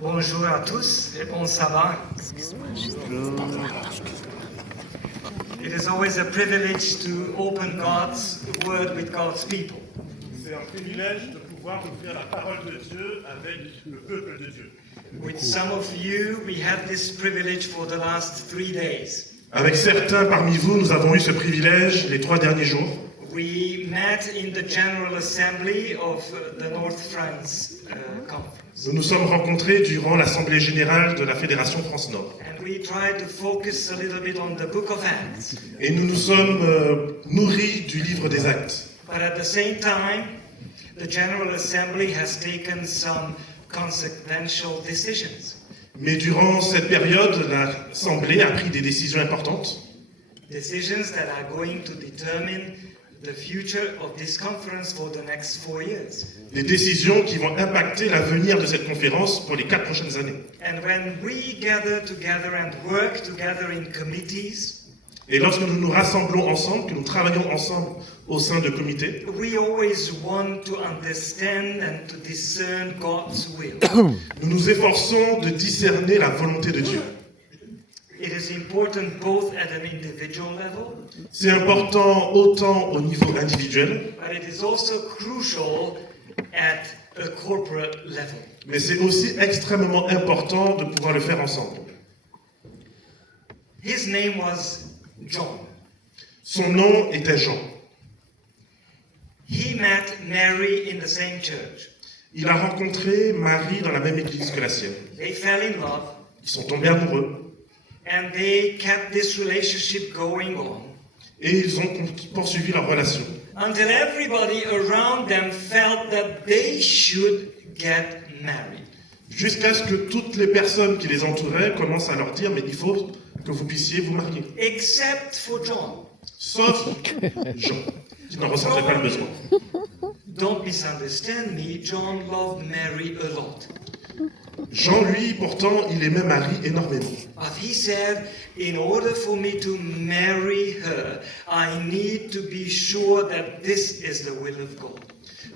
Bonjour à tous et bon sabbat. It is always a privilege to open God's word with God's people. C'est un privilège de pouvoir ouvrir la parole de Dieu avec le peuple de Dieu. With some of you, we had this privilege for the last 3 days. Avec certains parmi vous, nous avons eu ce privilège les 3 derniers jours. We met in the General Assembly of the North France Conference. Nous nous sommes rencontrés durant l'Assemblée générale de la Fédération France-Nord. And we tried to focus a little bit on the book of Acts. Et nous nous sommes nourris du livre des Actes. But at the same time, the General Assembly has taken some consequential decisions. Mais durant cette période, l'Assemblée a pris des décisions importantes. Decisions that are going to determine the future of this conference for the next 4 years. Des décisions qui vont impacter l'avenir de cette conférence pour les 4 prochaines années. And when we gather together and work together in committees, Et lorsque nous nous rassemblons ensemble, que nous travaillons ensemble au sein de comités, we always want to understand and to discern God's will. nous nous efforçons de discerner la volonté de Dieu. It is important both at an individual level, C'est important autant au niveau individuel, but it is also crucial at a corporate level. mais c'est aussi extrêmement important de pouvoir le faire ensemble. His name was John. Son nom était Jean. He met Mary in the same church. Il a rencontré Marie dans la même église que la sienne. They fell in love, Ils sont tombés amoureux and they kept this relationship going on et ils ont poursuivi leur relation. until everybody around them felt that they should get married. Jusqu'à ce que toutes les personnes qui les entouraient commencent à leur dire « mais il faut que vous puissiez vous marier Except for John. ». Sauf Jean, qui n'en ressentait pas le besoin. Don't misunderstand me, John loved Mary a lot. Jean, lui, pourtant, il aimait Marie énormément. But he said, in order for me to marry her, I need to be sure that this is the will of God.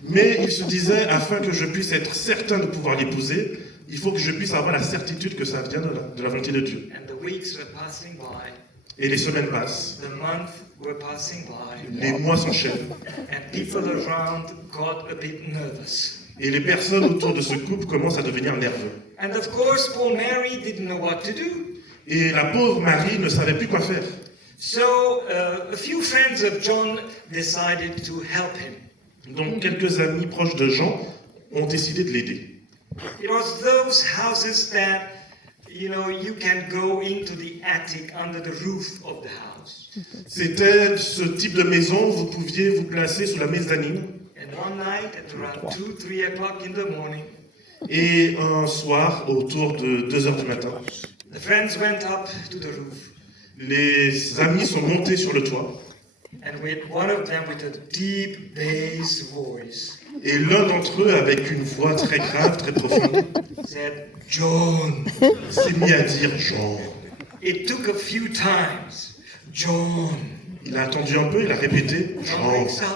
Mais il se disait, afin que je puisse être certain de pouvoir l'épouser, il faut que je puisse avoir la certitude que ça vient de la volonté de Dieu. And the weeks were passing by, Et les semaines passent, the months were passing by, les mois s'enchaînent, and people around got a bit nervous. et les personnes autour de ce couple commencent à devenir nerveux. And of course, poor Mary didn't know what to do. Et la pauvre Marie ne savait plus quoi faire. So a few friends of John decided to help him. Donc quelques amis proches de Jean ont décidé de l'aider. It was those houses that, you know, you can go into the attic under the roof of the house. C'était ce type de maison, vous pouviez vous placer sous la mezzanine, And one night at around 2, 3 o'clock in the morning, et un soir, autour de 2 heures du matin, the friends went up to the roof. les amis sont montés sur le toit, And with one of them with a deep bass voice et l'un d'entre eux, avec une voix très grave, très profonde, said, John. s'est mis à dire « Jean ». It took a few times. John. Il a attendu un peu, il a répété « John Jean wakes up. ».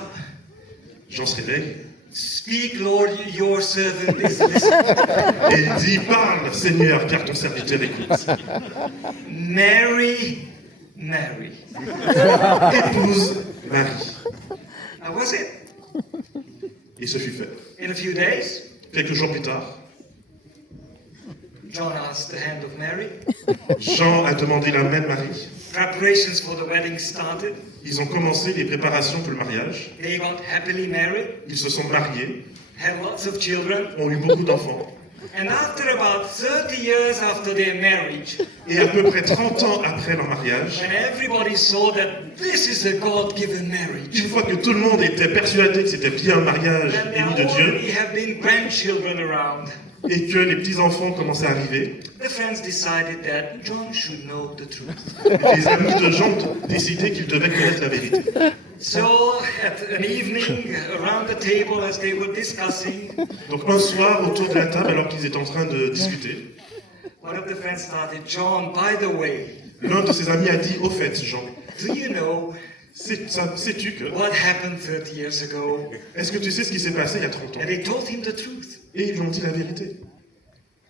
Jean se réveille, Speak, Lord, your servant is listening. et il dit « Parle, Seigneur, car ton serviteur écoute. Mary, Mary. Épouse Marie. That was it. » Et ce fut fait. In a few days, Quelques jours plus tard, John asked the hand of Mary. Jean a demandé la main de Marie. Preparations for the wedding started. Ils ont commencé les préparations pour le mariage. They got happily married, Ils se sont mariés, had lots of children. ont eu beaucoup d'enfants. And after about 30 years after their marriage, Et à peu près 30 ans après leur mariage, when everybody saw that this is a God-given marriage, une fois que tout le monde était persuadé que c'était bien un mariage and there émis de Dieu, already have been grandchildren around, et que les petits-enfants commençaient à arriver, the friends decided that John should know the truth. les amis de Jean ont décidé qu'ils devaient connaître la vérité. So, at an evening, around the table as they were discussing, Donc un soir, autour de la table, alors qu'ils étaient en train de discuter, one of the friends started, John, by the way, l'un de ses amis a dit « Au fait, Jean, do you know sais-tu que... what happened 30 years ago?" Est-ce que tu sais ce qui s'est passé il y a 30 ans ?» And they told him the truth. Et ils lui ont dit la vérité.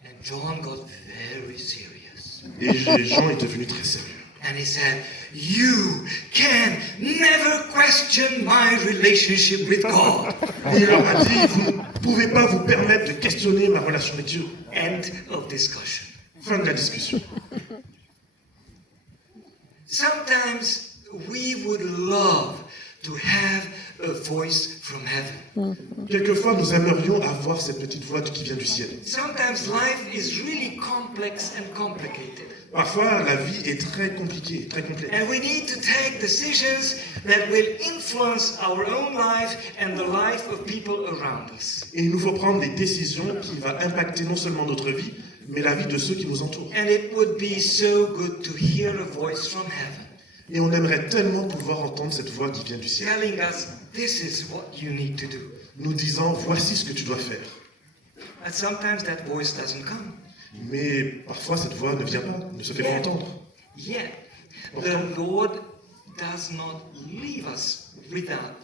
And John got very serious. Et Jean est devenu très sérieux. And he said, "You can never question my relationship with God." Et il leur a dit, vous ne pouvez pas vous permettre de questionner ma relation avec Dieu. End of discussion. Fin de la discussion. Sometimes we would love to have a voice from heaven. Quelquefois, nous aimerions avoir cette petite voix qui vient du ciel. Sometimes life is really complex and complicated. Parfois, la vie est très compliquée, très complexe. And we need to take decisions that will influence our own life and the life of people around us. Et il nous faut prendre des décisions qui vont impacter non seulement notre vie, mais la vie de ceux qui nous entourent. And it would be so good to hear a voice from heaven Et on aimerait tellement pouvoir entendre cette voix qui vient du ciel, telling us, "This is what you need to do." nous disant, voici ce que tu dois faire. But sometimes that voice doesn't come. Mais parfois, cette voix ne vient pas, ne se fait pas entendre. Yet, the Lord does not leave us without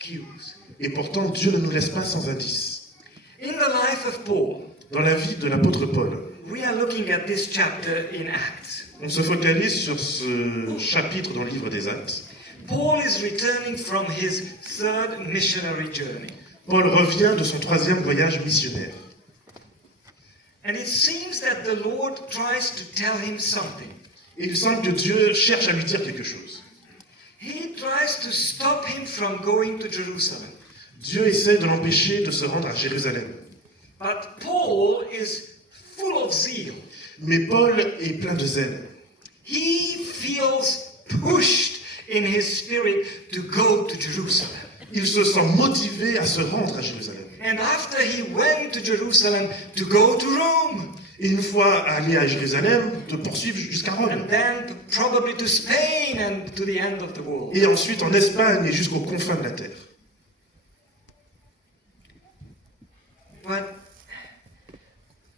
cues. Et pourtant, Dieu ne nous laisse pas sans indice. In the life of Paul, Dans la vie de l'apôtre Paul, we are looking at this chapter in Acts. on se focalise sur ce chapitre dans le livre des Actes. Paul is returning from his third missionary journey. Paul revient de son 3e voyage missionnaire. And it seems that the Lord tries to tell him something. Et il semble que Dieu cherche à lui dire quelque chose. He tries to stop him from going to Jerusalem. Dieu essaie de l'empêcher de se rendre à Jérusalem. But Paul is full of zeal. Mais Paul est plein de zèle. He feels pushed in his spirit to go to Jerusalem. Il se sent motivé à se rendre à Jérusalem. And after he went to Jerusalem, to go to Rome. Et une fois allé à Jérusalem, de poursuivre jusqu'à Rome. And then probably to Spain and to the end of the world. Et ensuite en Espagne et jusqu'aux confins de la terre. But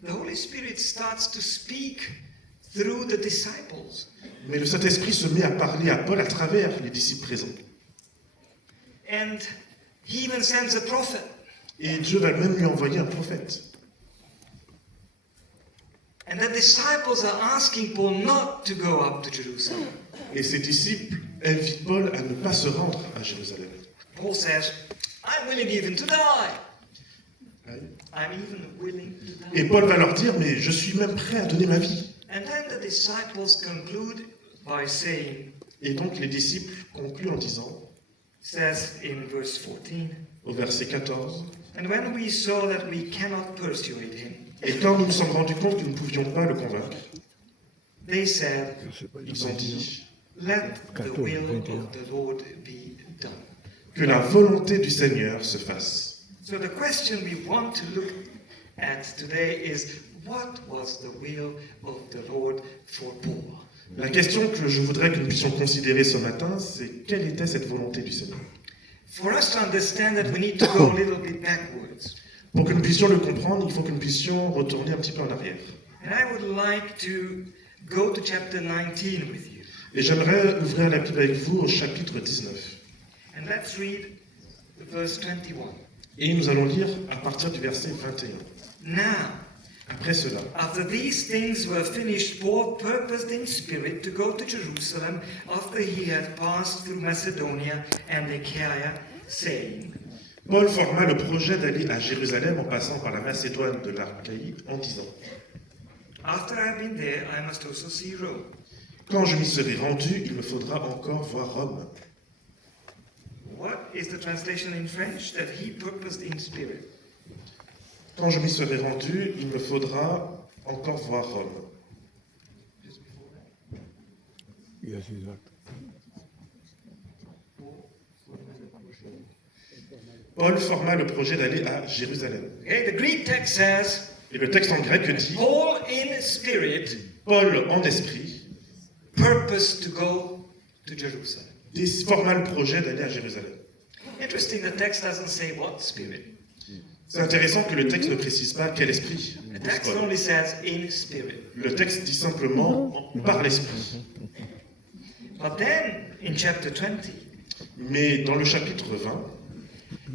the Holy Spirit starts to speak through the disciples. Mais le Saint-Esprit se met à parler à Paul à travers les disciples présents. And he even sends a prophet. Et Dieu va même lui envoyer un prophète. And the disciples are asking Paul not to go up to Jerusalem. Et ses disciples invitent Paul à ne pas se rendre à Jérusalem. Paul says, "I'm willing even to die. I'm even willing to die." Et Paul va leur dire, mais je suis même prêt à donner ma vie. And then the disciples conclude by saying, Et donc les disciples concluent en disant, says in verse 14, au verset 14, "And when we saw that we cannot persuade him, et quand nous nous sommes rendus compte que nous ne pouvions pas le convaincre, they said, ils ont dit let the will of the Lord be done." que la volonté du Seigneur se fasse. So the question we want to look at today is, what was the will of the Lord for Paul? La question que je voudrais que nous puissions considérer ce matin, c'est quelle était cette volonté du Seigneur? For us to understand that, we need to go a little bit backwards. Pour que nous puissions le comprendre, il faut que nous puissions retourner un petit peu en arrière. And I would like to go to chapter 19 with you. Et j'aimerais ouvrir la Bible avec vous au chapitre 19. And let's read verse 21. Et nous allons lire à partir du verset 21. Now, Après cela, after these things were finished, Paul purposed in spirit to go to Jerusalem after he had passed through Macedonia and Achaia, saying, Paul forma le projet d'aller à Jérusalem en passant par la Macédoine de l'Achaïe en disant, "After I've been there, I must also see Rome." quand je m'y serai rendu, il me faudra encore voir Rome. What is the translation in French? That he purposed in spirit. Quand je m'y serai rendu, il me faudra encore voir Rome. Yes, exact. Paul forma le projet d'aller à Jérusalem. Okay, the Greek text says, Et le texte en grec dit, Paul in spirit Paul en esprit purposed to go to Jerusalem. forma le projet d'aller à Jérusalem. Interesting, the text doesn't say what spirit. C'est intéressant que le texte ne précise pas quel esprit. The text only says in spirit. Le texte dit simplement par l'esprit. But then, in chapter 20, Mais dans le chapitre 20,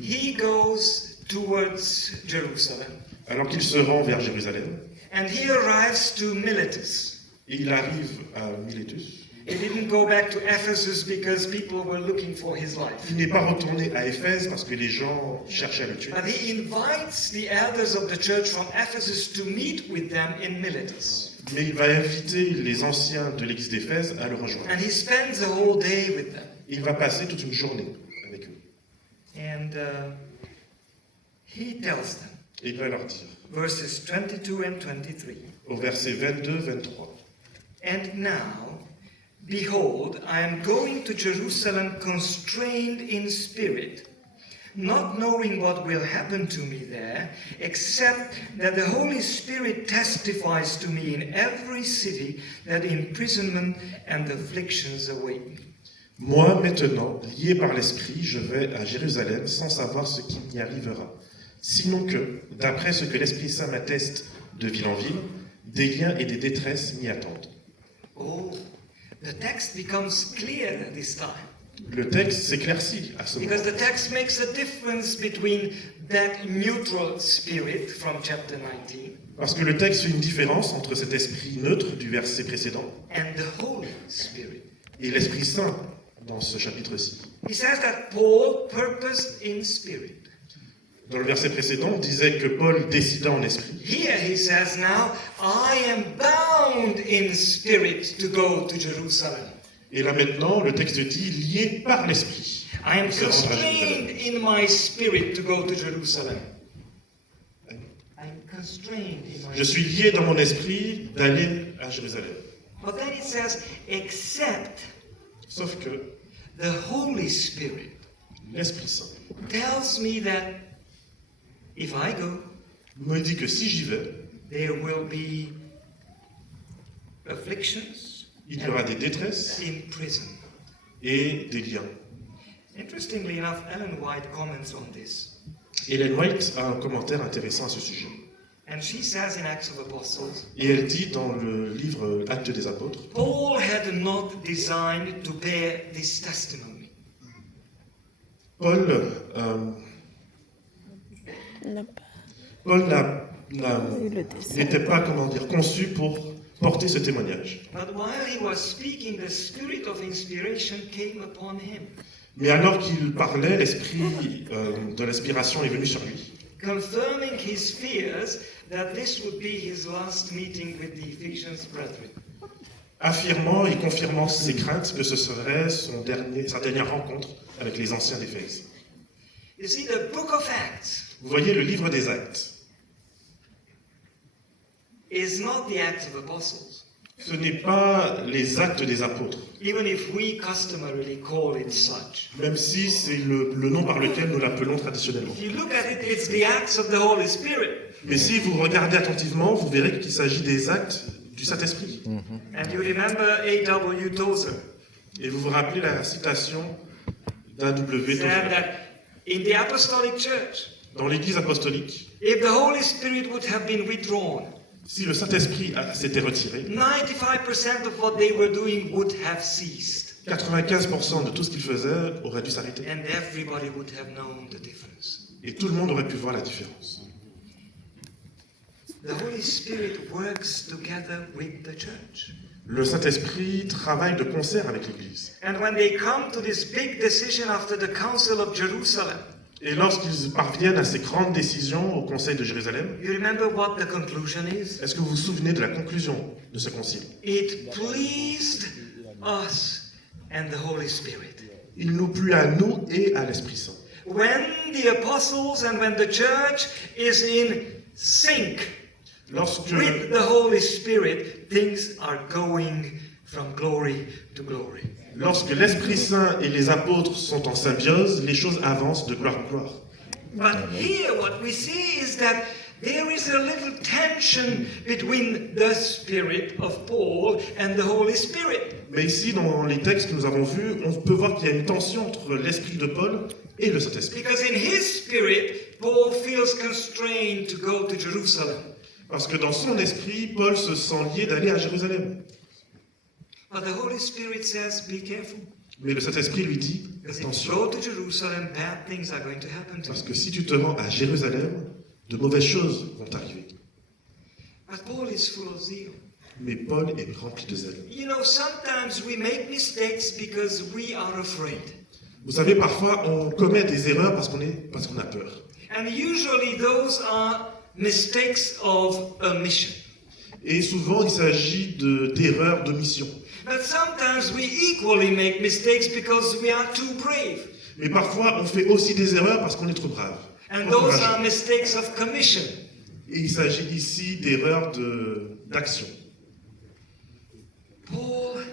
he goes towards Jerusalem. Alors qu'il se rend vers Jérusalem, and he arrives to Miletus. et il arrive à Milétus, He didn't go back to Ephesus because people were looking for his life. il n'est pas retourné à Éphèse parce que les gens cherchaient à le tuer. But he invites the elders of the church from Ephesus to meet with them in Miletus. Mais il va inviter les anciens de l'église d'Éphèse à le rejoindre. And he spends the whole day with them. Il va passer toute une journée avec eux. And he tells them, Et il va leur dire, verses 22 and 23, au verset 22-23, and now, behold, I am going to Jerusalem constrained in spirit, not knowing what will happen to me there, except that the Holy Spirit testifies to me in every city that imprisonment and afflictions await me. Moi, maintenant, lié par l'Esprit, je vais à Jérusalem sans savoir ce qui m'y arrivera. Sinon que, d'après ce que l'Esprit Saint m'atteste de ville en ville, des liens et des détresses m'y attendent. Oh, the text becomes clear at this time. Le texte s'éclaircit à ce moment. Because the text makes a difference between that neutral spirit from chapter 19 Parce que le texte fait une différence entre cet esprit neutre du verset précédent and the Holy Spirit. et l'Esprit Saint dans ce chapitre-ci. He says that Paul purposed in spirit. Dans le verset précédent, on disait que Paul décida en esprit. Here he says now, I am bound in spirit to go to Jerusalem. Et là maintenant, le texte dit lié par l'esprit. I am Il se rend à constrained Jérusalem. in my spirit to go to Jerusalem. I'm constrained in my Je suis lié dans mon esprit d'aller à Jérusalem. But then it says, except Sauf que the Holy Spirit l'Esprit Saint tells me that if I go, me dit que si j'y vais, there will be afflictions il y aura des détresses in prison. et des liens. Interestingly enough, Ellen White comments on this. Ellen White a un commentaire intéressant à ce sujet. And she says in Acts of Apostles, Et elle dit dans le livre Actes des Apôtres, Paul had not designed to bear this testimony. Paul n'était pas, conçu pour porter ce témoignage. But while he was speaking, the spirit of inspiration came upon him, Mais alors qu'il parlait, l'esprit de l'inspiration est venu sur lui, confirming his fears that this would be his last meeting with the Ephesians brethren. affirmant et confirmant ses craintes que ce serait sa dernière rencontre avec les anciens d'Éphèse. You see, the book of Acts Vous voyez, le livre des Actes, is not the Acts of Apostles, ce n'est pas les actes des apôtres, even if we customarily call it such. même si c'est le nom par lequel nous l'appelons traditionnellement. If you look at it, it's the Acts of the Holy Spirit. Mais si vous regardez attentivement, vous verrez qu'il s'agit des actes du Saint-Esprit. And you remember A.W. Tozer Et vous vous rappelez la citation d'A.W. said Tozer. that in the Apostolic Church, Dans l'Église apostolique, if the Holy Spirit would have been withdrawn, si le Saint-Esprit s'était retiré, 95% of what they were doing would have ceased. 95% de tout ce qu'il faisait aurait dû s'arrêter. And everybody would have known the difference. Et tout le monde aurait pu voir la différence. The Holy Spirit works together with the church. Le Saint-Esprit travaille de concert avec l'Église. And when they come to this big decision after the Council of Jerusalem, Et lorsqu'ils parviennent à ces grandes décisions au Conseil de Jérusalem, you remember what the conclusion is? est-ce que vous vous souvenez de la conclusion de ce concile? It pleased us and the Holy Spirit. Il nous plut à nous et à l'Esprit Saint. When the apostles and when the church is in sync Lorsque, with the Holy Spirit, things are going from glory to glory. lorsque l'Esprit Saint et les apôtres sont en symbiose, les choses avancent de gloire en gloire. But here what we see is that there is a little tension between the Spirit of Paul and the Holy Spirit. Mais ici, dans les textes que nous avons vus, on peut voir qu'il y a une tension entre l'esprit de Paul et le Saint-Esprit. Because in his spirit, Paul feels constrained to go to Jerusalem. Parce que dans son esprit, Paul se sent lié d'aller à Jérusalem. But the Holy Spirit says, be careful. Mais le Saint-Esprit lui dit, Because if you attention, go to Jerusalem, bad things are going to happen to parce you. que si tu te rends à Jérusalem, De mauvaises choses vont arriver. But Paul is full of zeal. Mais Paul est rempli de zèle. You know, sometimes we make mistakes because we are afraid. Vous savez, parfois, on commet des erreurs parce qu'on a peur. And usually those are mistakes of omission. Et souvent, il s'agit d'erreurs d'omission. But sometimes we equally make mistakes because we are too brave. Mais parfois, on fait aussi des erreurs parce qu'on est trop brave. And those are mistakes of commission. Et il s'agit ici d'erreurs d'action. Paul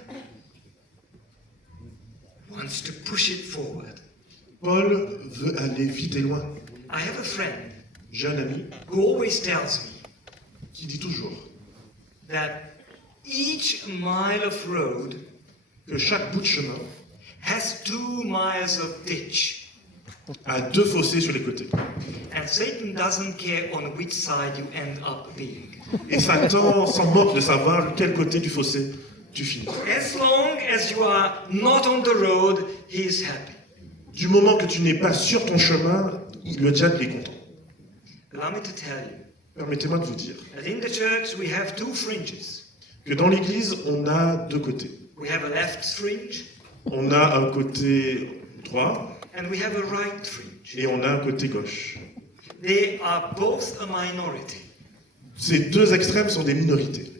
wants to push it forward. Paul veut aller vite et loin. I have a friend J'ai un ami who always tells me qui dit toujours that each mile of road que chaque bout de chemin has 2 miles of ditch. a 2 fossés sur les côtés. And Satan doesn't care on which side you end up being. Et Satan s'en moque de savoir quel côté du fossé tu finis. As long as you are not on the road, he is happy. Du moment que tu n'es pas sur ton chemin, le diable est content. Allow me to tell you Permettez-moi de vous dire that in the church we have 2 fringes. que dans l'église, on a 2 côtés. We have a left fringe On a un côté droit and we have a right fringe. et on a un côté gauche. They are both a minority, Ces 2 extrêmes sont des minorités.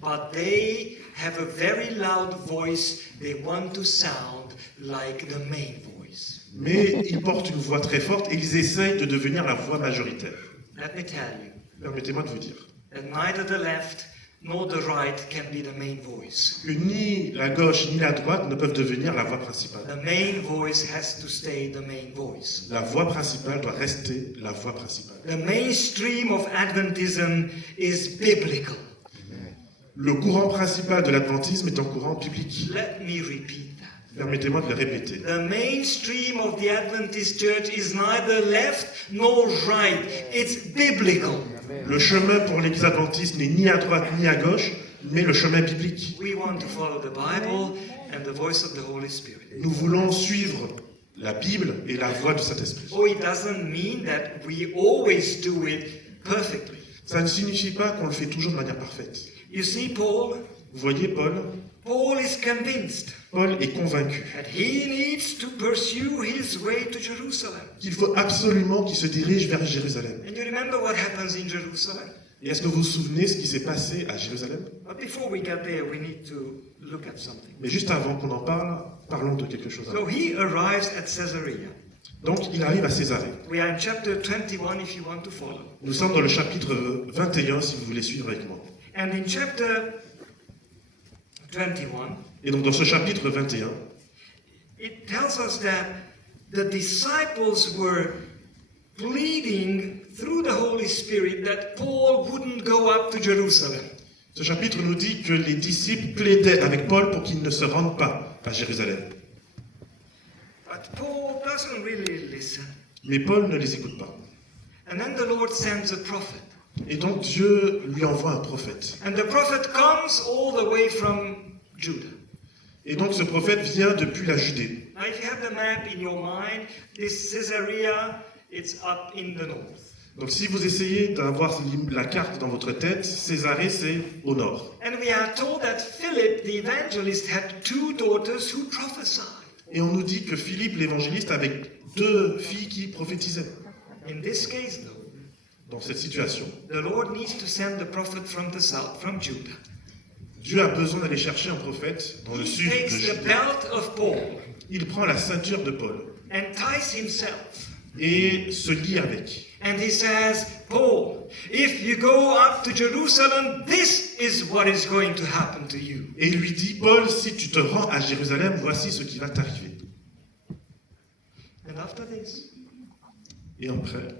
but they have a very loud voice. They want to sound like the main voice. Mais ils portent une voix très forte et ils essayent de devenir la voix majoritaire. Let me tell you Permettez-moi de vous dire that neither the left nor the right can be the main voice. que ni la gauche ni la droite ne peuvent devenir la voix principale. The main voice has to stay the main voice. La voix principale doit rester la voix principale. The mainstream of Adventism is biblical. Le courant principal de l'adventisme est un courant biblique. Let me repeat that. Permettez-moi de le répéter. The mainstream of the Adventist church is neither left nor right. It's biblical. Le chemin pour l'église adventiste n'est ni à droite ni à gauche, mais le chemin biblique. We want to follow the Bible and the voice of the Holy Spirit. Nous voulons suivre la Bible et la voix du Saint-Esprit. Oh, it doesn't mean that we always do it perfectly. Ça ne signifie pas qu'on le fait toujours de manière parfaite. You see, Paul Vous voyez, Paul is convinced Paul est convaincu that he needs to pursue his way to Jerusalem. qu'il faut absolument qu'il se dirige vers Jérusalem. And you remember what happens in Jerusalem? Et est-ce que vous vous souvenez ce qui s'est passé à Jérusalem? But before we get there, we need to look at something. Mais juste avant qu'on en parle, parlons de quelque chose. So he arrives at Caesarea. Donc il arrive à Césarée. We are in chapter 21 if you want to follow. Nous sommes dans le chapitre 21 si vous voulez suivre avec moi. And in chapter 21, Et donc dans ce chapitre 21, it tells us that the disciples were pleading through the Holy Spirit that Paul wouldn't go up to Jerusalem. ce chapitre nous dit que les disciples plaidaient avec Paul pour qu'il ne se rende pas à Jérusalem. But Paul doesn't really listen. Mais Paul ne les écoute pas. And then the Lord sends a prophet. Et donc Dieu lui envoie un prophète. And the prophet comes all the way from Judah. Et donc ce prophète vient depuis la Judée. Now if you have the map in your mind, this Caesarea, it's up in the north. Donc si vous essayez d'avoir la carte dans votre tête, Césarée c'est au nord. And we are told that Philip, the evangelist, had 2 daughters who prophesied. Et on nous dit que Philippe l'évangéliste avait 2 filles qui prophétisaient. In this case, though, Dans cette situation, the Lord needs to send the prophet from the south, from Judah. Dieu a besoin d'aller chercher un prophète dans le He sud de takes the Judée. belt of Paul Il prend la ceinture de Paul and ties himself. et se lie avec. And he says, Paul, if you go up to Jerusalem, this is what is going to happen to you. Et il lui dit, Paul, si tu te rends à Jérusalem, voici ce qui va t'arriver. And after this, Et après,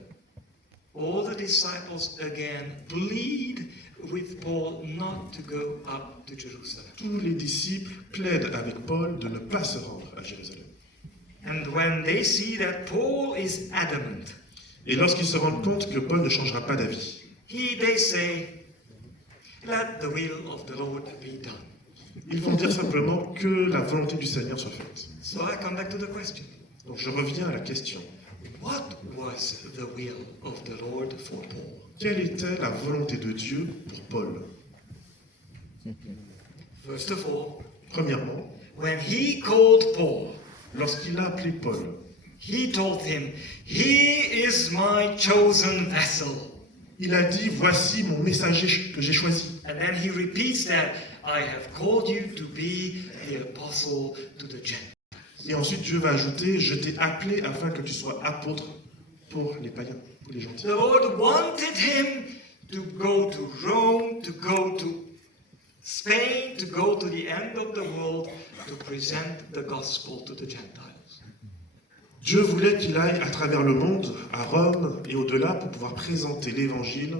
all the disciples again plead with Paul not to go up to Jerusalem. tous les disciples plaident avec Paul de ne pas se rendre à Jérusalem. And when they see that Paul is adamant, Et lorsqu'ils se rendent compte que Paul ne changera pas d'avis, they say, let the will of the Lord be done. ils vont dire simplement que la volonté du Seigneur soit faite. So I come back to the question. Donc je reviens à la question. What was the will of the Lord for Paul? Quelle était la volonté de Dieu pour Paul? First of all, Premièrement, when he called Paul, lorsqu'il a appelé Paul, he told him, "He is my chosen vessel." il a dit, voici mon messager que j'ai choisi. And then he repeats that, "I have called you to be the apostle to the Gentiles." Et ensuite Dieu va ajouter, je t'ai appelé afin que tu sois apôtre pour les païens, pour les gentils. The Lord wanted him to go to Rome, to go to Spain, to go to the end of the world, to present the gospel to the Gentiles. Dieu voulait qu'il aille à travers le monde, à Rome et au-delà, pour pouvoir présenter l'évangile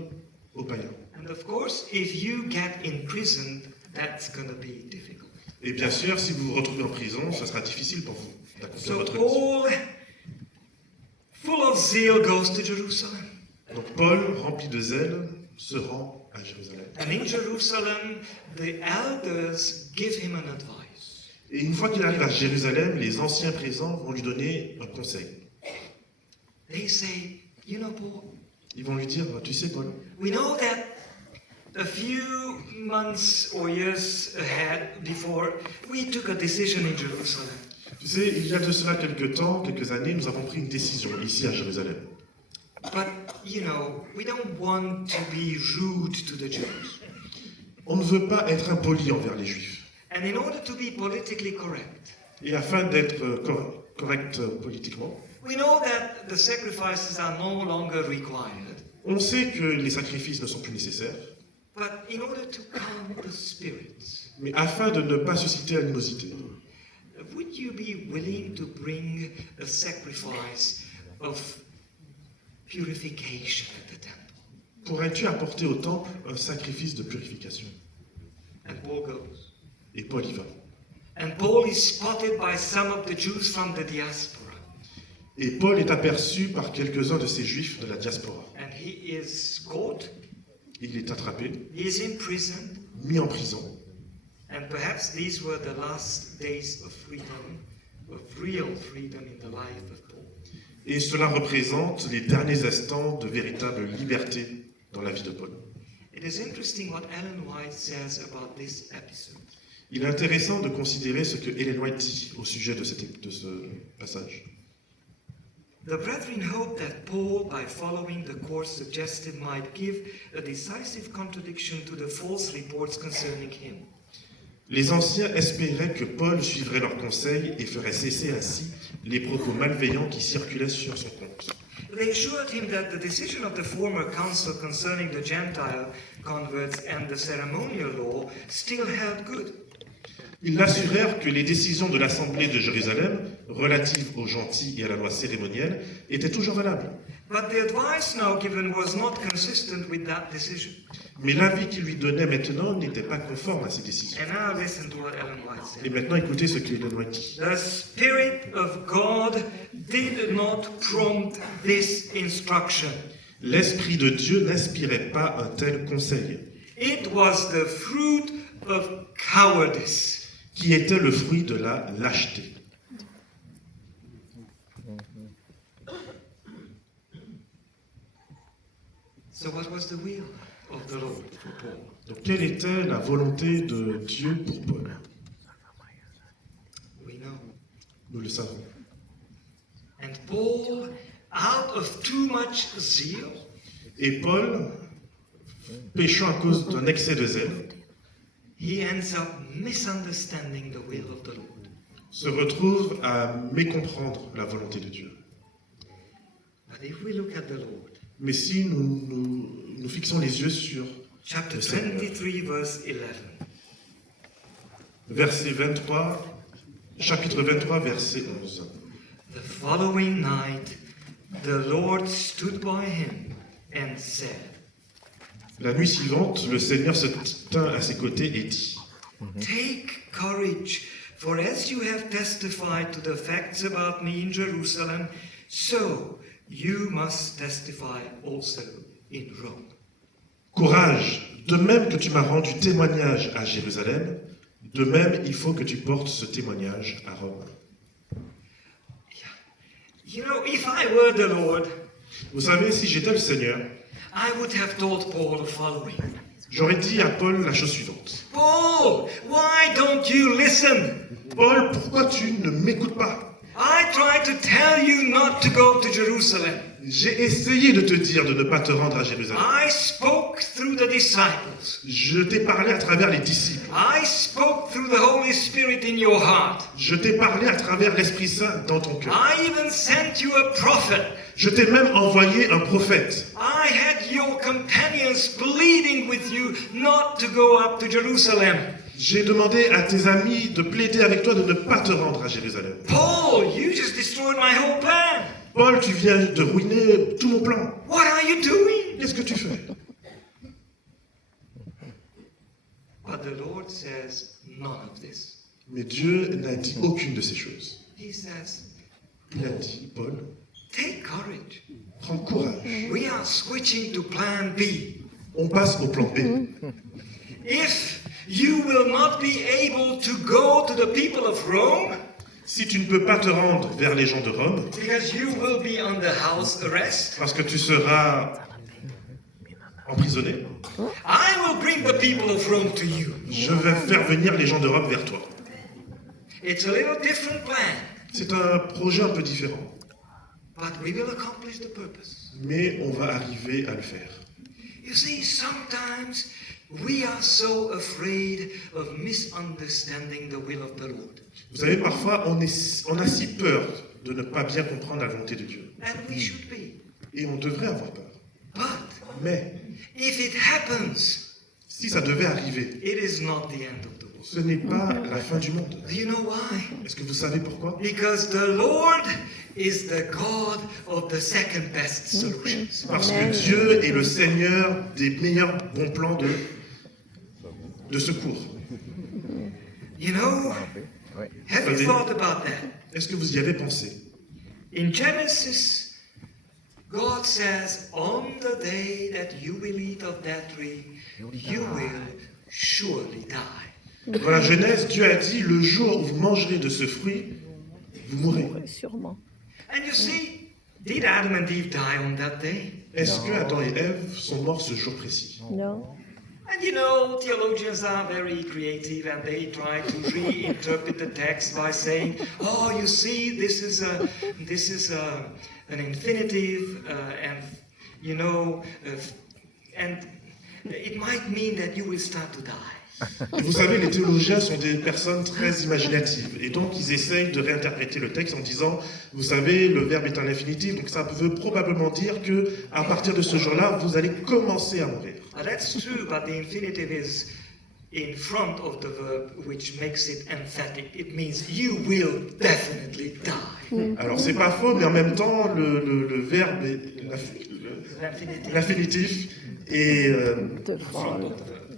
aux païens. And of course, if you get imprisoned, that's going to be difficult. Et bien sûr, si vous vous retrouvez en prison, ça sera difficile pour vous d'accomplir So votre mission. Paul, full of zeal, goes to Jerusalem. Donc Paul, rempli de zèle, se rend à Jérusalem. And in Jerusalem, the elders give him an advice. Et une fois qu'il arrive à Jérusalem, les anciens présents vont lui donner un conseil. They say, "You know, Paul, Ils vont lui dire, tu sais Paul, we know that a few months or years ahead, before, we took a decision in Jerusalem. tu sais, il y a de cela quelques temps, quelques années, nous avons pris une décision ici à Jérusalem. But, you know, we don't want to be rude to the Jews. On ne veut pas être impoli envers les Juifs. And in order to be politically correct, Et afin d'être correct politiquement, we know that the sacrifices are no longer required. on sait que les sacrifices ne sont plus nécessaires, But in order to calm the spirits, mais afin de ne pas susciter animosité, would you be willing to bring a sacrifice of purification at the temple? pourrais-tu apporter au temple un sacrifice de purification? And Paul goes. Et Paul y va. And Paul is spotted by some of the Jews from the diaspora. Et Paul est aperçu par quelques-uns de ces Juifs de la diaspora. And he is caught, Il est attrapé, he is imprisoned, mis en prison. and perhaps these were the last days of freedom, of real freedom in the life of Paul. Et cela représente les derniers instants de véritable liberté dans la vie de Paul. It is interesting what Ellen White says about this episode. Il est intéressant de considérer ce que Ellen White dit au sujet de ce passage. The brethren hoped that Paul, by following the course suggested, might give a decisive contradiction to the false reports concerning him. Les anciens espéraient que Paul suivrait leurs conseils et ferait cesser ainsi les propos malveillants qui circulaient sur son compte. They assured him that the decision of the former council concerning the Gentile converts and the ceremonial law still held good. Ils l'assurèrent que les décisions de l'Assemblée de Jérusalem, relatives aux gentils et à la loi cérémonielle, étaient toujours valables. But the advice now given was not consistent with that decision. Mais l'avis qu'il lui donnait maintenant n'était pas conforme à ces décisions. And now listen to what Ellen White Et said. maintenant, écoutez ce que Ellen White dit. The Spirit of God did not prompt this instruction. L'Esprit de Dieu n'inspirait pas un tel conseil, It was the fruit of cowardice. qui était le fruit de la lâcheté. So what was the will of the Lord for Paul? Donc, quelle était la volonté de Dieu pour Paul? We know. Nous le savons. And Paul, out of too much zeal, Et Paul, péchant à cause d'un excès de zèle, he ends up misunderstanding the will of the Lord. se retrouve à mécomprendre la volonté de Dieu. But if we look at the Lord, Mais si nous fixons les yeux sur chapter le Seigneur, 23, verse 11, verset 23, chapitre 23, verset 11. the following night the Lord stood by him and said, La nuit suivante, le Seigneur se tint à ses côtés et dit, "Take courage, for as you have testified to the facts about me in Jerusalem, so you must testify also in Rome." Courage, de même que tu m'as rendu témoignage à Jérusalem, de même il faut que tu portes ce témoignage à Rome. You know, if I were the Lord, Vous savez, si j'étais le Seigneur, I would have told Paul the following. j'aurais dit à Paul la chose suivante. Paul, why don't you listen? Paul, pourquoi tu ne m'écoutes pas? I tried to tell you not to go to Jerusalem. J'ai essayé de te dire de ne pas te rendre à Jérusalem. I spoke through the disciples. Je t'ai parlé à travers les disciples. I spoke through the Holy Spirit in your heart. Je t'ai parlé à travers l'Esprit Saint dans ton cœur. I even sent you a prophet. Je t'ai même envoyé un prophète. I had your companions pleading with you not to go up to Jerusalem. J'ai demandé à tes amis de plaider avec toi de ne pas te rendre à Jérusalem. Paul, you just destroyed my whole plan. Paul, tu viens de ruiner tout mon plan. What are you doing? Qu'est-ce que tu fais? But the Lord says none of this. Mais Dieu n'a dit aucune de ces choses. He says, Il a dit, Paul, take courage. prends courage. We are switching to plan B. On passe au plan B. If you will not be able to go to the people of Rome, Si tu ne peux pas te rendre vers les gens de Rome, because you will be under house arrest, parce que tu seras emprisonné, I will bring the people of Rome to you. je vais faire venir les gens de Rome vers toi. It's a little different plan, C'est un projet un peu différent, but we will accomplish the purpose. mais on va arriver à le faire. You see, sometimes we are so afraid of misunderstanding the will of the Lord. Vous savez, parfois, on a si peur de ne pas bien comprendre la volonté de Dieu. And we should be. Et on devrait avoir peur. But Mais if it happens, si ça devait arriver, it is not the end of the world. ce n'est pas la fin du monde. Do you know why? Est-ce que vous savez pourquoi? Because the Lord is the God of the second best solutions. Parce que Dieu est le Seigneur des meilleurs bons plans de secours. You know, have you thought about that? Est-ce que vous y avez pensé? In Genesis, God says, on the day that you will eat of that tree, you will surely die. Dans la Genèse, Dieu a dit, le jour où vous mangerez de ce fruit, vous mourrez. Sûrement. And you see, did Adam and Eve die on that day? Est-ce que Adam et Ève sont morts ce jour précis? Non. And you know, theologians are very creative and they try to reinterpret the text by saying, oh, you see, this is an infinitive, and you know, and it might mean that you will start to die. Vous savez, les théologiens sont des personnes très imaginatives. Et donc, ils essayent de réinterpréter le texte en disant, vous savez, le verbe est un infinitif, donc ça veut probablement dire que à partir de ce jour-là, vous allez commencer à mourir. That's true, but the infinitive is in front of the verb, which makes it emphatic. It means you will definitely die. Alors, c'est pas faux, mais en même temps, le verbe, L'infinitive. l'infinitif, est Devant le-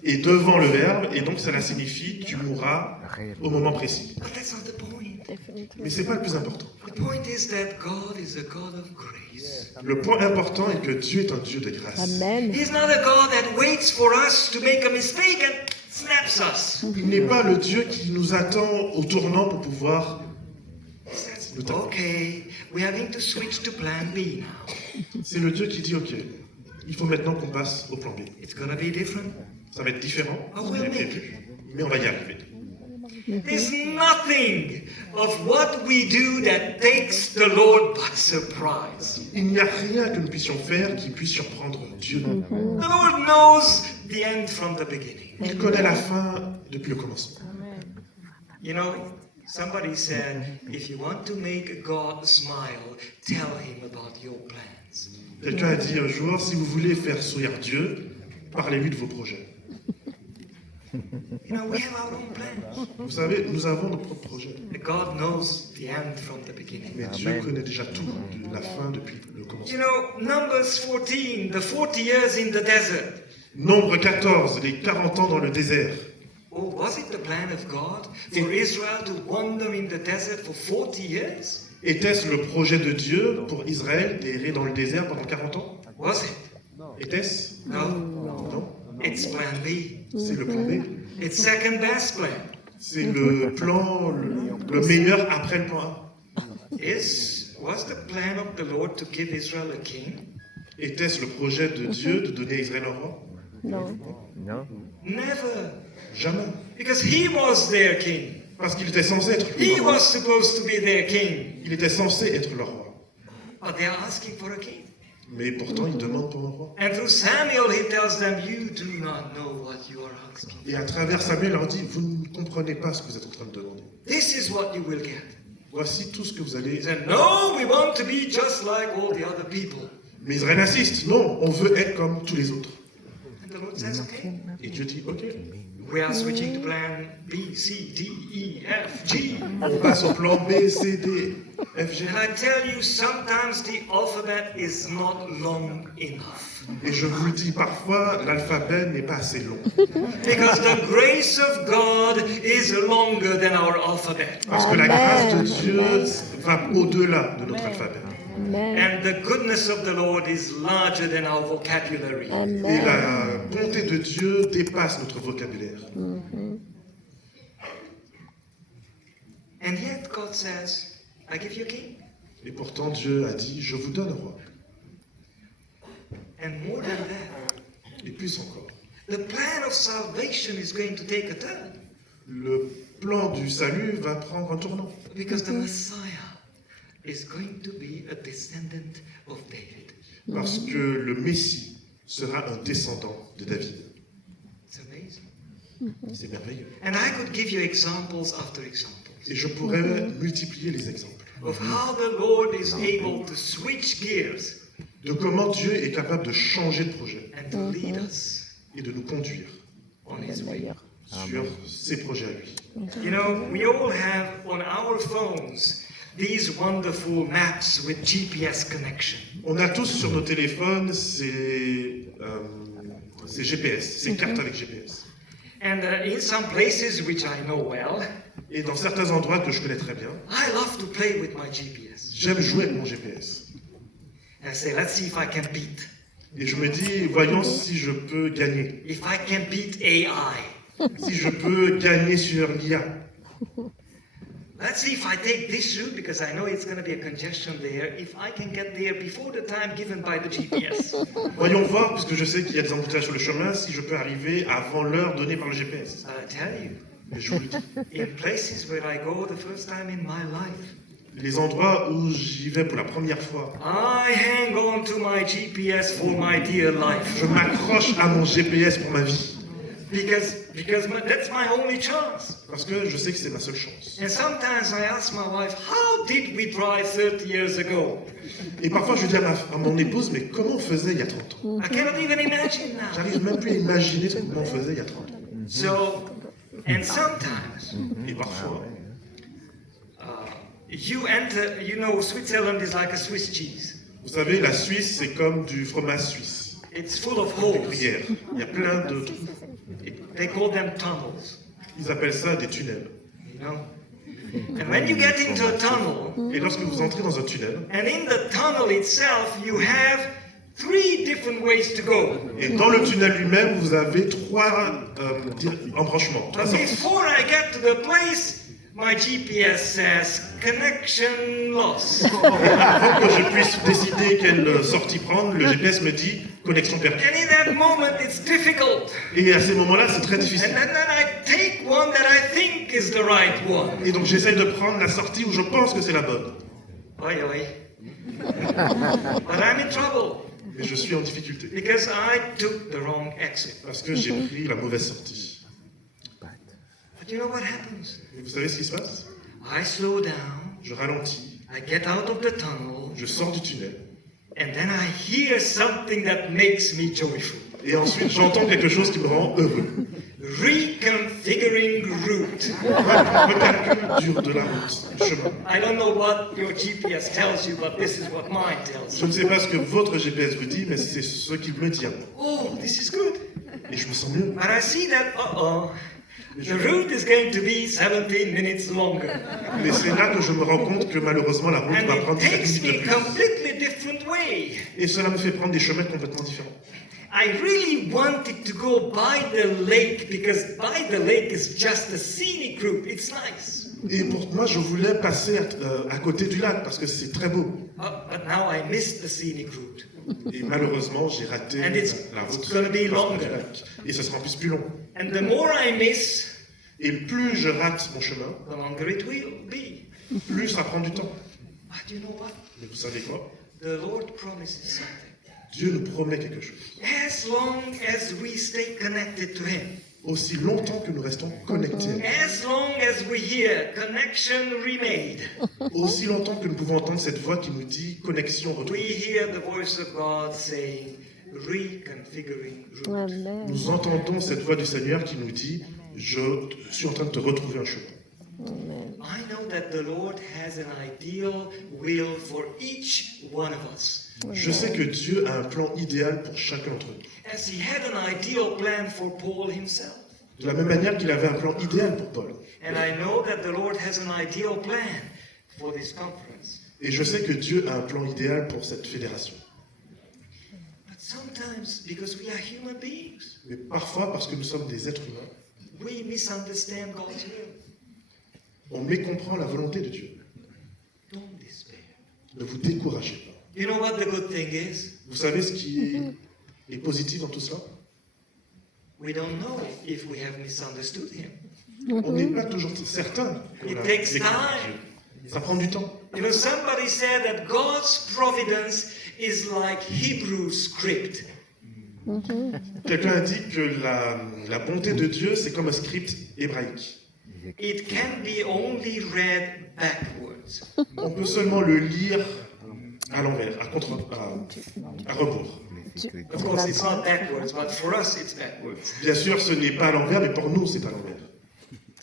est devant le verbe, et donc cela signifie tu mourras au moment précis. But that's not the point. Définitivement. Mais c'est pas le plus important. The point is that God is a God of grace. Le point important est que Dieu est un Dieu de grâce. Amen. He's not a God that waits for us to make a mistake and snaps us. Il n'est pas le Dieu qui nous attend au tournant pour pouvoir... He says, okay, we are going to switch to plan B now. C'est le Dieu qui dit, ok, il faut maintenant qu'on passe au plan B. It's going to be different. Ça va être différent, Oh, on we'll avait make prévu, mais on va y arriver. There's nothing of what we do that takes the Lord by surprise. Il n'y a rien que nous puissions faire qui puisse surprendre Dieu. The Lord knows the end from the beginning. Il connaît la fin depuis le commencement. You know, somebody said, if you want to make God smile, tell him about your plans. Quelqu'un a dit un jour, si vous voulez faire sourire Dieu, parlez-lui de vos projets. You know, we have our own plans. Vous savez, nous avons nos propres projets. God knows the end from the beginning. Mais Dieu connaît déjà tout, de la fin depuis le You commencement. know, Numbers 14, the 40 years in the desert. Nombre 14, les 40 ans dans le désert. Oh, was it the plan of God for Israel to wander in the desert for 40 years? Était-ce le projet de Dieu pour Israël d'errer dans le désert pendant 40 ans? Was it? Était-ce? No. Non. It's plan B. C'est le plan B. It's second best plan. C'est le plan, le meilleur après le plan A. Is Was the plan of the Lord to give Israel a king? Était-ce le projet de Dieu de donner à Israël un roi? Non. Never. Jamais. Because he was their king. Parce qu'il était censé être le He roi. was supposed to be their king. Il était censé être le roi. But they are asking for a king. Mais pourtant, il demande pour un roi. And through Samuel, he tells them, you do not know what you are asking. Et à travers Samuel, il leur dit, vous ne comprenez pas ce que vous êtes en train de demander. This is what you will get. Voici tout ce que vous He allez... said, no, we want to be just like all the other people. Mais Israël insiste, non, on veut être comme tous les autres. And the Lord says, okay. Et Dieu dit, ok, We are switching to plan B, C, D, E, F, G. on passe au plan B, C, D, F, G. And I tell you, sometimes the alphabet is not long enough. Et je vous le dis, parfois, l'alphabet n'est pas assez long. Because the grace of God is longer than our alphabet. Parce que la grâce de Dieu va au-delà de notre alphabet. Amen. And the goodness of the Lord is larger than our vocabulary. Et Amen. la bonté de Dieu dépasse notre vocabulaire. And yet God says, I give you a king. Et pourtant, Dieu a dit, je vous donne un roi. And more than that, Et plus encore. the plan of salvation is going to take a turn. Le plan du salut va prendre un tournant. Because the Messiah is going to be a descendant of David. Parce que le Messie sera un descendant de David. It's amazing. C'est merveilleux. And I could give you examples after examples Et je pourrais multiplier les exemples of how the Lord is able to switch gears de comment Dieu est capable de changer de projet and to lead us et de nous conduire on His way. sur ses projets à lui. You know, we all have on our phones these wonderful maps with GPS connection. On a tous sur nos téléphones ces GPS, ces cartes avec GPS. And in some places which I know well, Et dans certains endroits que je connais très bien, I love to play with my GPS. j'aime jouer avec mon GPS. And I say, let's see if I can beat. Et je me dis, voyons si je peux gagner. If I can beat AI. Si je peux gagner sur l'IA. Let's see if I take this route because I know it's going to be a congestion there. If I can get there before the time given by the GPS. Voyons voir, puisque je sais qu'il y a des embouteillages sur le chemin, si je peux arriver avant l'heure donnée par le GPS. I tell you, Et je vous le dis. in places where I go the first time in my life, Les endroits où j'y vais pour la première fois, I hang on to my GPS for my dear life je m'accroche à mon GPS pour ma vie. because that's my only chance. Parce que je sais que c'est ma seule chance. And sometimes I ask my wife, how did we drive 30 years ago? Et parfois je dis à mon épouse, mais comment on faisait il y a 30 ans? I cannot even imagine now. J'arrive même plus à imaginer comment on faisait il y a 30 ans. So, and sometimes Et parfois, you enter, you know, Switzerland is like a Swiss cheese. vous savez, la Suisse, c'est comme du fromage suisse. It's full of Des holes. gruyères. Il y a plein de trous. They call them tunnels, Ils appellent ça des tunnels. you know. And when you get into a tunnel, Et lorsque vous entrez dans un tunnel, and in the tunnel itself, you have 3 different ways to go. et dans le tunnel lui-même, vous avez 3 embranchements, 3 But sorties. before I get to the place, my GPS says connection lost. Avant que je puisse décider quelle sortie prendre, le GPS me dit connexion perdue. And in that moment, it's difficult. Et à ces moments-là, c'est très And difficile. then I take one that I think is the right one. Et donc j'essaye de prendre la sortie où je pense que c'est la bonne. Oi, oi. But I'm in trouble Mais je suis en difficulté. because I took the wrong exit. Parce que j'ai pris la mauvaise sortie. But you know what happens? Et vous savez ce qui se passe? I slow down, Je ralentis, I get out of the tunnel, je sors du tunnel. and then I hear something that makes me joyful. Et ensuite, j'entends quelque chose qui me rend heureux. Reconfiguring route. Recalcul de la route, du chemin. I don't know what your GPS tells you, but this is what mine tells Je you. ne sais pas ce que votre GPS vous dit, mais c'est ce qu'il me dit à moi. Oh, this is good. Et je me sens mieux. But I see that, the route is going to be 17 minutes longer. Mais c'est là que je me rends compte que malheureusement la route And va it prendre 7 takes minutes me de plus. completely different way. Et cela me fait prendre des chemins complètement différents. I really wanted to go by the lake because by the lake is just a scenic route. It's nice. Et pour moi, je voulais passer à côté du lac parce que c'est très beau. But now I missed the scenic route. Et malheureusement, j'ai raté And it's la route gonna be du longer. lac. Et ce sera en plus plus long. And the more I miss, Et plus je rate mon chemin, the longer it will be. plus ça prend du temps. But you know what? Mais vous savez quoi? The Lord promises something. Dieu nous promet quelque chose. As long as we stay connected to Him, Aussi longtemps que nous restons connectés, as long as we hear connection remade, aussi longtemps que nous pouvons entendre cette voix qui nous dit connexion we retrouvée, hear the voice of God saying, reconfiguring route. Amen. nous entendons cette voix du Seigneur qui nous dit je suis en train de te retrouver un chemin. I know that the Lord has an ideal will for each one of us. Je sais que Dieu a un plan idéal pour chacun d'entre nous. As He had an ideal plan for Paul himself. De la même manière qu'il avait un plan idéal pour Paul. And I know that the Lord has an ideal plan for this conference. Et je sais que Dieu a un plan idéal pour cette fédération. But sometimes, because we are human beings, Mais parfois, parce que nous sommes des êtres humains, we misunderstand God's will. on mécomprend la volonté de Dieu. Don't despair. Ne vous découragez pas. You know what the good thing is? Vous savez ce qui est positif dans tout cela? We don't know if we have misunderstood Him. On n'est pas toujours certain qu'on It a takes découvert time. Dieu. Ça prend du temps. You know, somebody said that God's providence is like Hebrew script. Quelqu'un a dit que la bonté de Dieu, c'est comme un script hébraïque. It can be only read backwards. On peut seulement le lire à l'envers, à rebours. Of course, it's not backwards, but for us, it's backwards. Bien sûr, ce n'est pas à l'envers, mais pour nous, c'est à l'envers.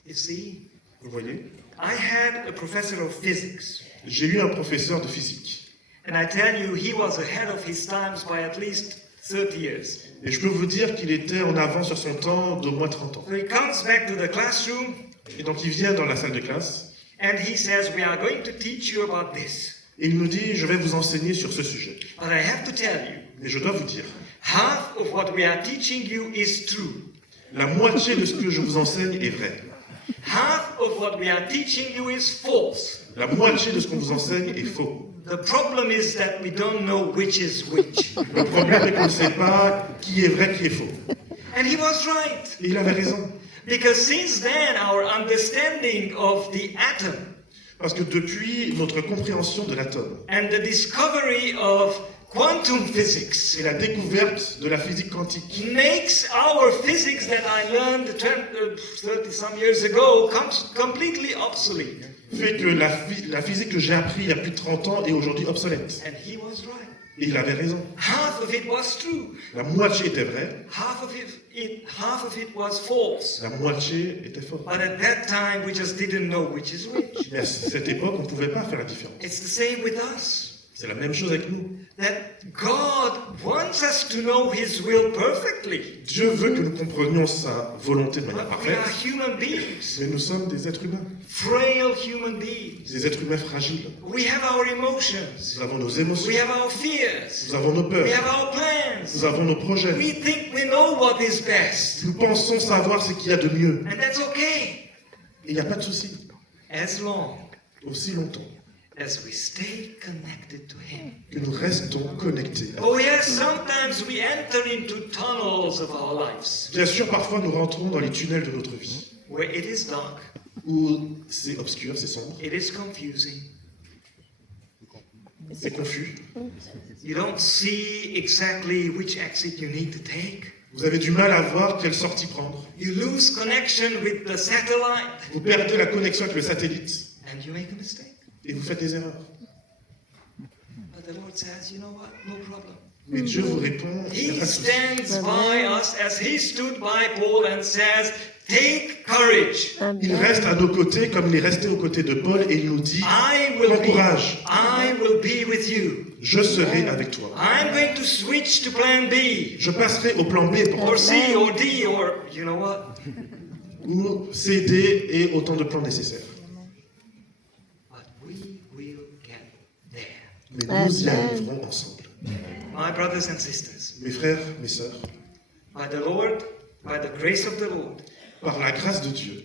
You see, Vous voyez? I had a professor of physics, J'ai eu un professeur de physique. and I tell you, he was ahead of his times by at least 30 years. Et je peux vous dire qu'il était en avance sur son temps d'au moins 30 ans. So he comes back to the classroom, Et donc il vient dans la salle de classe and he says, we are going to teach you about this. et il nous dit, je vais vous enseigner sur ce sujet. But I have to tell you, Mais je dois vous dire, half of what we are teaching you is true. la moitié de ce que je vous enseigne est vrai. Half of what we are teaching you is false. La moitié de ce qu'on vous enseigne est faux. The problem is that we don't know which is which. Le problème est qu'on ne sait pas qui est vrai, qui est faux. And he was right. Et il avait raison. Because since then, our understanding of the atom Parce que depuis notre compréhension de l'atome and the discovery of quantum physics et la découverte de la physique quantique makes our physics that I learned 30 some years ago completely obsolete. fait que la physique que j'ai appris il y a plus de 30 ans est aujourd'hui obsolète. And he was right. Et il avait raison. Half of it was true. La moitié était vraie, Half of it was false. la moitié était fausse. But at that time, we just didn't know which is which. Mais à cette époque, on ne pouvait pas faire la différence. It's the same with us. C'est la même chose avec nous. That God wants us to know His will perfectly. Dieu veut que nous comprenions sa volonté de manière But we are parfaite, human beings, mais nous sommes des êtres humains, frail human beings. des êtres humains fragiles. We have our emotions. Nous avons nos émotions, We have our fears. nous avons nos We peurs, have our plans. nous avons nos projets. We think we know what is best. Nous pensons savoir ce qu'il y a de mieux. And that's okay. Et il n'y a pas de souci. As long Aussi longtemps as we stay connected to Him. que nous restons connectés. Oh yes, sometimes we enter into tunnels of our lives Bien sûr, parfois nous rentrons dans les tunnels de notre vie, where it is dark, où c'est obscur, c'est sombre, it is confusing. c'est confus. You don't see exactly which exit you need to take. Vous avez du mal à voir quelle sortie prendre. You lose connection with the satellite Vous perdez la connexion avec le satellite and you make a mistake. et vous faites des erreurs. But the Lord says, you know what? No problem. Mais Dieu vous répond, il n'y a He pas de souci. stands by us as He stood by Paul and says, take courage. Il Amen. reste à nos côtés comme il est resté aux côtés de Paul et il nous dit, I prends will courage, be with you. je serai avec toi. I'm going to switch to plan B Je passerai au plan B pour or C or D or you know what? ou C, D et autant de plans nécessaires. But we will get there. Mais nous y arriverons ensemble. My brothers and sisters, Mes frères, mes sœurs, by the Lord, by the grace of the Lord, par la grâce de Dieu,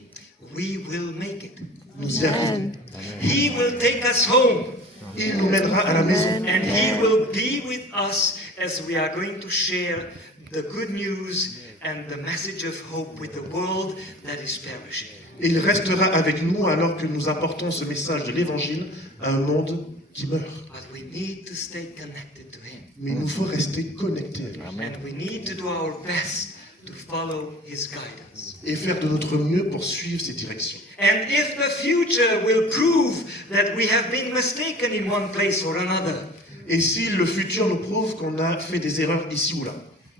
we will make it. Nous y arriverons. He will take us home. Il nous mènera à la maison. And He will be with us as we are going to share the good news and the message of hope with the world that is perishing. Et il restera avec nous alors que nous apportons ce message de l'Évangile à un monde qui meurt. But we need to stay connected to Him. Mais il nous faut rester connectés à lui And we need to do our best to follow His guidance. et faire de notre mieux pour suivre ses directions. And if the future will prove that we have been mistaken in one place or another, Et si le futur nous prouve qu'on a fait des erreurs ici ou là,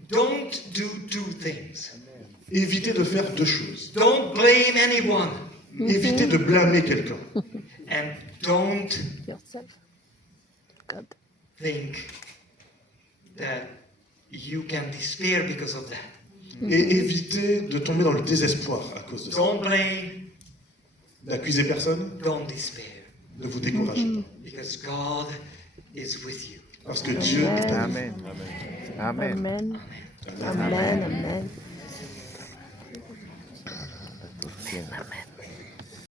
don't do two things. évitez de faire deux choses. Don't blame anyone. Évitez de blâmer quelqu'un. And don't Yourself. God. think that you can despair because of that. Et évitez de tomber dans le désespoir à cause de ça. Don't blame, N'accusez personne, don't despair. ne vous découragez pas. Because God is with you. Parce que Dieu est avec Amen. Amen. Amen. Amen. Amen. Amen.